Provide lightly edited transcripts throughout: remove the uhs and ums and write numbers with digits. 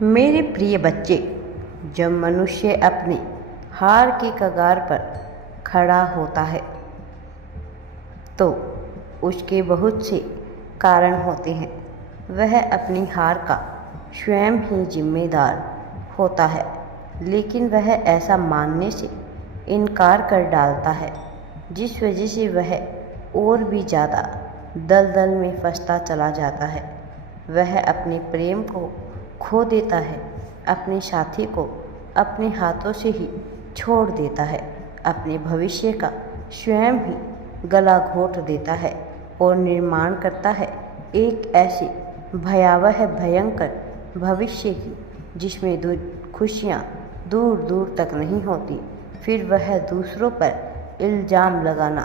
मेरे प्रिय बच्चे, जब मनुष्य अपनी हार की कगार पर खड़ा होता है तो उसके बहुत से कारण होते हैं। वह अपनी हार का स्वयं ही जिम्मेदार होता है, लेकिन वह ऐसा मानने से इनकार कर डालता है, जिस वजह से वह और भी ज़्यादा दलदल में फंसता चला जाता है। वह अपने प्रेम को खो देता है, अपने साथी को अपने हाथों से ही छोड़ देता है, अपने भविष्य का स्वयं ही गला घोंट देता है और निर्माण करता है एक ऐसी भयावह भयंकर भविष्य की जिसमें खुशियाँ दूर दूर तक नहीं होती। फिर वह दूसरों पर इल्ज़ाम लगाना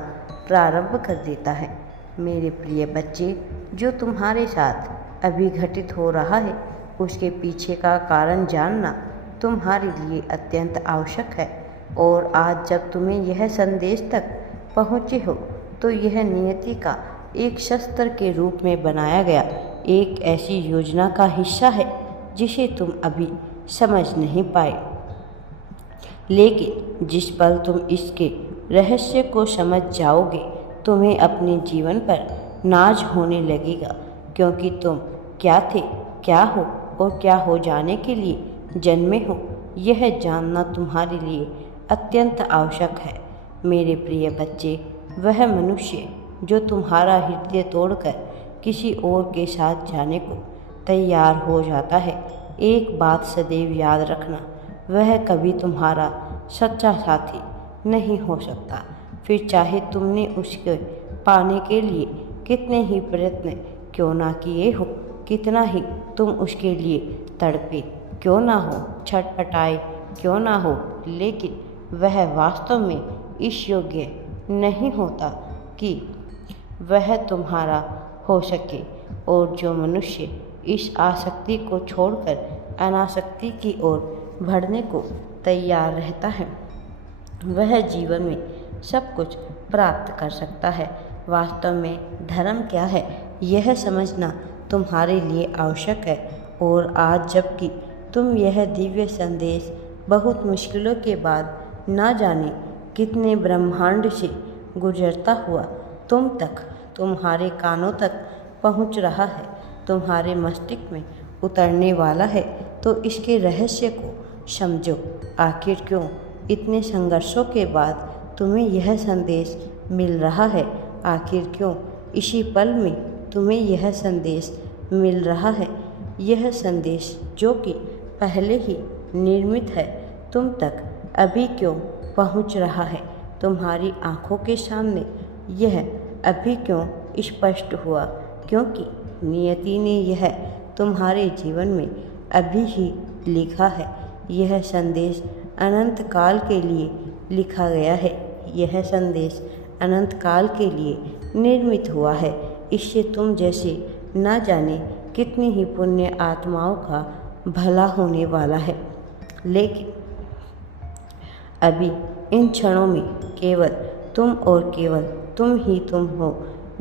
प्रारंभ कर देता है। मेरे प्रिय बच्चे, जो तुम्हारे साथ अभी घटित हो रहा है उसके पीछे का कारण जानना तुम्हारे लिए अत्यंत आवश्यक है। और आज जब तुम्हें यह संदेश तक पहुँचे हो तो यह नियति का एक शस्त्र के रूप में बनाया गया एक ऐसी योजना का हिस्सा है जिसे तुम अभी समझ नहीं पाए, लेकिन जिस पल तुम इसके रहस्य को समझ जाओगे तुम्हें अपने जीवन पर नाज होने लगेगा, क्योंकि तुम क्या थे, क्या हो और क्या हो जाने के लिए जन्मे हो, यह जानना तुम्हारे लिए अत्यंत आवश्यक है। मेरे प्रिय बच्चे, वह मनुष्य जो तुम्हारा हृदय तोड़कर किसी और के साथ जाने को तैयार हो जाता है, एक बात सदैव याद रखना, वह कभी तुम्हारा सच्चा साथी नहीं हो सकता। फिर चाहे तुमने उसके पाने के लिए कितने ही प्रयत्न क्यों ना किए हो, कितना ही तुम उसके लिए तड़पे क्यों ना हो, छटपटाए क्यों ना हो, लेकिन वह वास्तव में इस योग्य नहीं होता कि वह तुम्हारा हो सके। और जो मनुष्य इस आसक्ति को छोड़कर अनासक्ति की ओर बढ़ने को तैयार रहता है वह जीवन में सब कुछ प्राप्त कर सकता है। वास्तव में धर्म क्या है यह समझना तुम्हारे लिए आवश्यक है। और आज जबकि तुम यह दिव्य संदेश बहुत मुश्किलों के बाद ना जाने कितने ब्रह्मांड से गुजरता हुआ तुम तक, तुम्हारे कानों तक पहुंच रहा है, तुम्हारे मस्तिष्क में उतरने वाला है, तो इसके रहस्य को समझो। आखिर क्यों इतने संघर्षों के बाद तुम्हें यह संदेश मिल रहा है? आखिर क्यों इसी पल में तुम्हें यह संदेश मिल रहा है? यह संदेश जो कि पहले ही निर्मित है तुम तक अभी क्यों पहुंच रहा है? तुम्हारी आँखों के सामने यह अभी क्यों स्पष्ट हुआ? क्योंकि नियति ने यह तुम्हारे जीवन में अभी ही लिखा है। यह संदेश अनंत काल के लिए लिखा गया है। यह संदेश अनंत काल के लिए निर्मित हुआ है। इससे तुम जैसे न जाने कितनी ही पुण्य आत्माओं का भला होने वाला है। लेकिन अभी इन क्षणों में केवल तुम और केवल तुम ही तुम हो,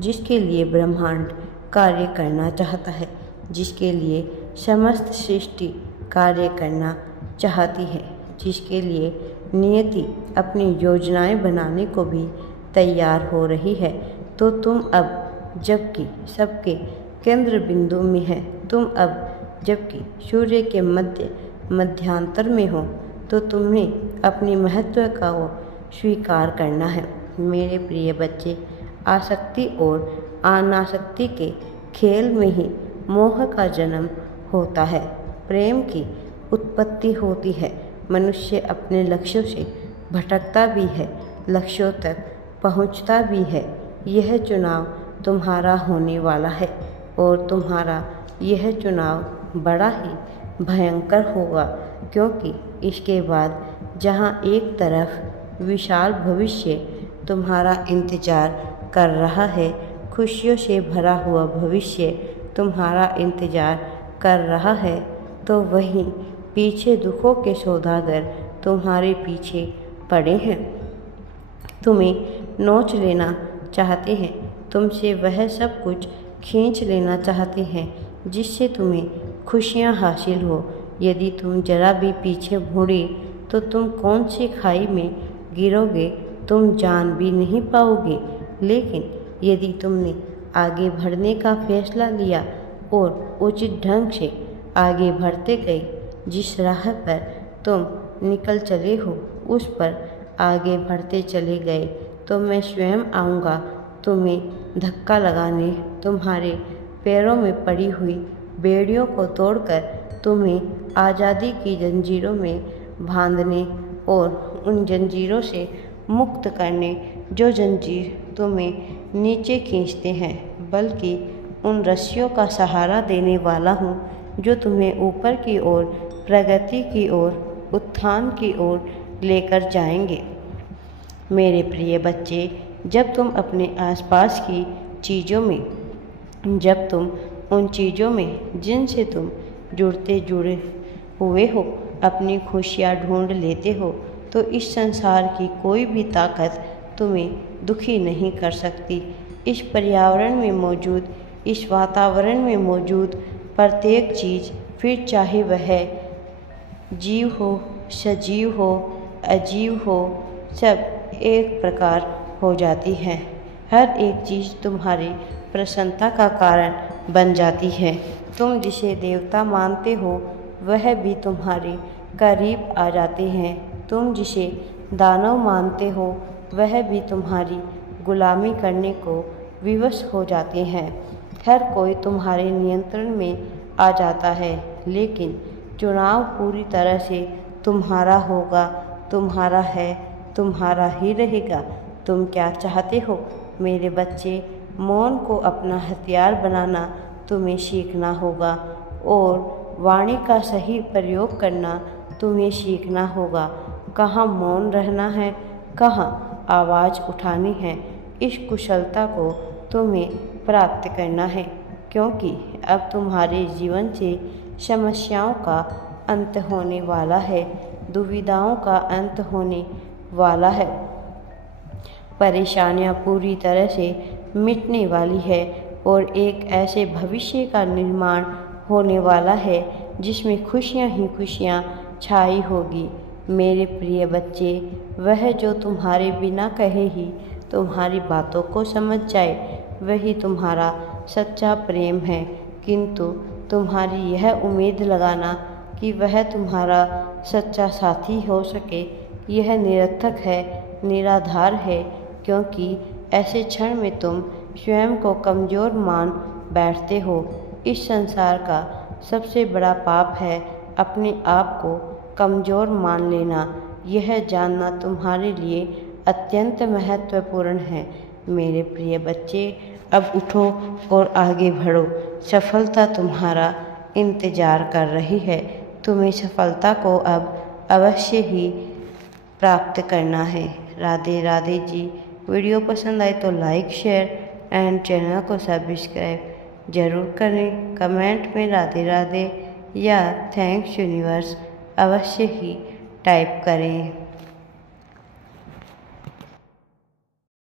जिसके लिए ब्रह्मांड कार्य करना चाहता है, जिसके लिए समस्त सृष्टि कार्य करना चाहती है, जिसके लिए नियति अपनी योजनाएं बनाने को भी तैयार हो रही है। तो तुम अब जबकि सबके केंद्र बिंदु में है, तुम अब जबकि सूर्य के मध्यांतर में हो, तो तुम्हें अपनी महत्व का वो स्वीकार करना है। मेरे प्रिय बच्चे, आसक्ति और अनासक्ति के खेल में ही मोह का जन्म होता है, प्रेम की उत्पत्ति होती है। मनुष्य अपने लक्ष्यों से भटकता भी है, लक्ष्यों तक पहुंचता भी है। यह चुनाव तुम्हारा होने वाला है और तुम्हारा यह चुनाव बड़ा ही भयंकर होगा, क्योंकि इसके बाद जहां एक तरफ विशाल भविष्य तुम्हारा इंतजार कर रहा है, खुशियों से भरा हुआ भविष्य तुम्हारा इंतजार कर रहा है, तो वहीं पीछे दुखों के सौदागर तुम्हारे पीछे पड़े हैं, तुम्हें नोच लेना चाहते हैं, तुमसे वह सब कुछ खींच लेना चाहते हैं जिससे तुम्हें खुशियां हासिल हो। यदि तुम जरा भी पीछे मुड़े तो तुम कौन सी खाई में गिरोगे तुम जान भी नहीं पाओगे। लेकिन यदि तुमने आगे बढ़ने का फैसला लिया और उचित ढंग से आगे बढ़ते गए, जिस राह पर तुम निकल चले हो उस पर आगे बढ़ते चले गए, तो मैं स्वयं आऊँगा तुम्हें धक्का लगाने, तुम्हारे पैरों में पड़ी हुई बेड़ियों को तोड़कर तुम्हें आज़ादी की जंजीरों में बांधने और उन जंजीरों से मुक्त करने जो जंजीर तुम्हें नीचे खींचते हैं, बल्कि उन रस्सियों का सहारा देने वाला हूँ जो तुम्हें ऊपर की ओर, प्रगति की ओर, उत्थान की ओर लेकर जाएंगे। मेरे प्रिय बच्चे, जब तुम अपने आसपास की चीज़ों में, जब तुम उन चीज़ों में जिनसे तुम जुड़े हुए हो अपनी खुशियाँ ढूंढ लेते हो, तो इस संसार की कोई भी ताकत तुम्हें दुखी नहीं कर सकती। इस पर्यावरण में मौजूद, इस वातावरण में मौजूद प्रत्येक चीज़, फिर चाहे वह जीव हो, सजीव हो, अजीव हो, सब एक प्रकार हो जाती है। हर एक चीज़ तुम्हारी प्रसन्नता का कारण बन जाती है। तुम जिसे देवता मानते हो वह भी तुम्हारे करीब आ जाते हैं। तुम जिसे दानव मानते हो वह भी तुम्हारी गुलामी करने को विवश हो जाते हैं। हर कोई तुम्हारे नियंत्रण में आ जाता है, लेकिन चुनाव पूरी तरह से तुम्हारा होगा, तुम्हारा है, तुम्हारा ही रहेगा। तुम क्या चाहते हो मेरे बच्चे? मौन को अपना हथियार बनाना तुम्हें सीखना होगा और वाणी का सही प्रयोग करना तुम्हें सीखना होगा। कहाँ मौन रहना है, कहाँ आवाज़ उठानी है, इस कुशलता को तुम्हें प्राप्त करना है, क्योंकि अब तुम्हारे जीवन से समस्याओं का अंत होने वाला है, दुविधाओं का अंत होने वाला है, परेशानियां पूरी तरह से मिटने वाली है और एक ऐसे भविष्य का निर्माण होने वाला है जिसमें खुशियां ही खुशियां छाई होगी। मेरे प्रिय बच्चे, वह जो तुम्हारे बिना कहे ही तुम्हारी बातों को समझ जाए वही तुम्हारा सच्चा प्रेम है। किंतु तुम्हारी यह उम्मीद लगाना कि वह तुम्हारा सच्चा साथी हो सके, यह निरर्थक है, निराधार है, क्योंकि ऐसे क्षण में तुम स्वयं को कमज़ोर मान बैठते हो। इस संसार का सबसे बड़ा पाप है अपने आप को कमज़ोर मान लेना। यह जानना तुम्हारे लिए अत्यंत महत्वपूर्ण है। मेरे प्रिय बच्चे, अब उठो और आगे बढ़ो। सफलता तुम्हारा इंतज़ार कर रही है। तुम्हें सफलता को अब अवश्य ही प्राप्त करना है। राधे राधे जी। वीडियो पसंद आए तो लाइक, शेयर एंड चैनल को सब्सक्राइब ज़रूर करें। कमेंट में राधे राधे या थैंक्स यूनिवर्स अवश्य ही टाइप करें।